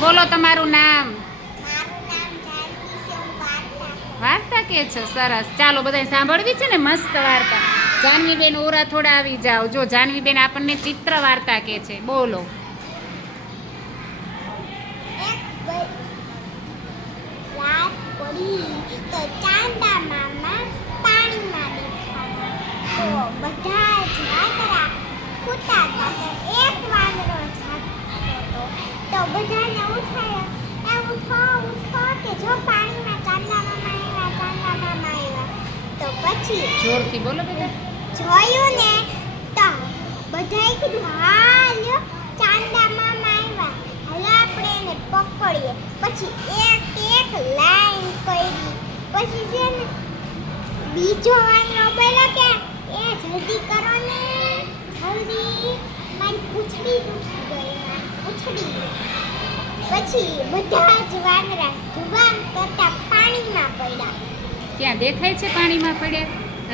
બોલો તમારું નામ? વાર્તા. કે છે? સરસ. ચાલો બધાય સાંભળવી છે ને? મસ્ત વાર્તા. જાનવીબેન ઓરા થોડા આવી જાઓ. જો જાનવીબેન આપણને ચિત્ર વાર્તા કે છે. બોલો. તો ચાંદા મામા પાણીમાં તો બધા જ બધાને ઉઠાડ્યા એ ઉઠો ઉઠો કે જો પાણીમાં ચાંદા મામા આવ્યા ચાંદા મામા આવ્યા તો પછી જોરથી બોલો બેટા જોયું ને તો બધાએ કીધું હા લ્યો ચાંદા મામા આવ્યા હાલો આપણે એને પકડીએ. પછી એક એક લાઈન કરી પછી છે ને બીજો વાંદરો બોલ્યો કે એ જલ્દી કરો ને જલ્દી. મારી પૂછડી દુખી. પછી બધા જ વાંદરા જુબાન કરતા પાણીમાં પડ્યા. ક્યાં દેખાય છે પાણીમાં પડ્યા?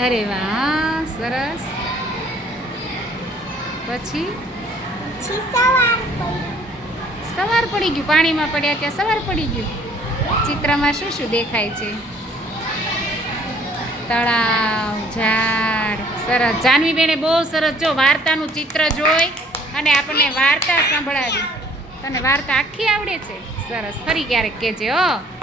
અરે વાહ સરસ. પછી? પછી સવાર પડી. સવાર પડી ગયું પાણીમાં પડ્યા ત્યાં સવાર પડી ગયું. ચિત્રમાં શું શું દેખાય છે? તળાવ ઝાડ સરસ. જાનવી બેને બહુ સરસ જો વાર્તાનું ચિત્ર જોઈ અને આપણને વાર્તા સંભળાવી. તને વાર્તા આખી આવડે છે. સરસ. ફરી ક્યારેક કહેજે હો.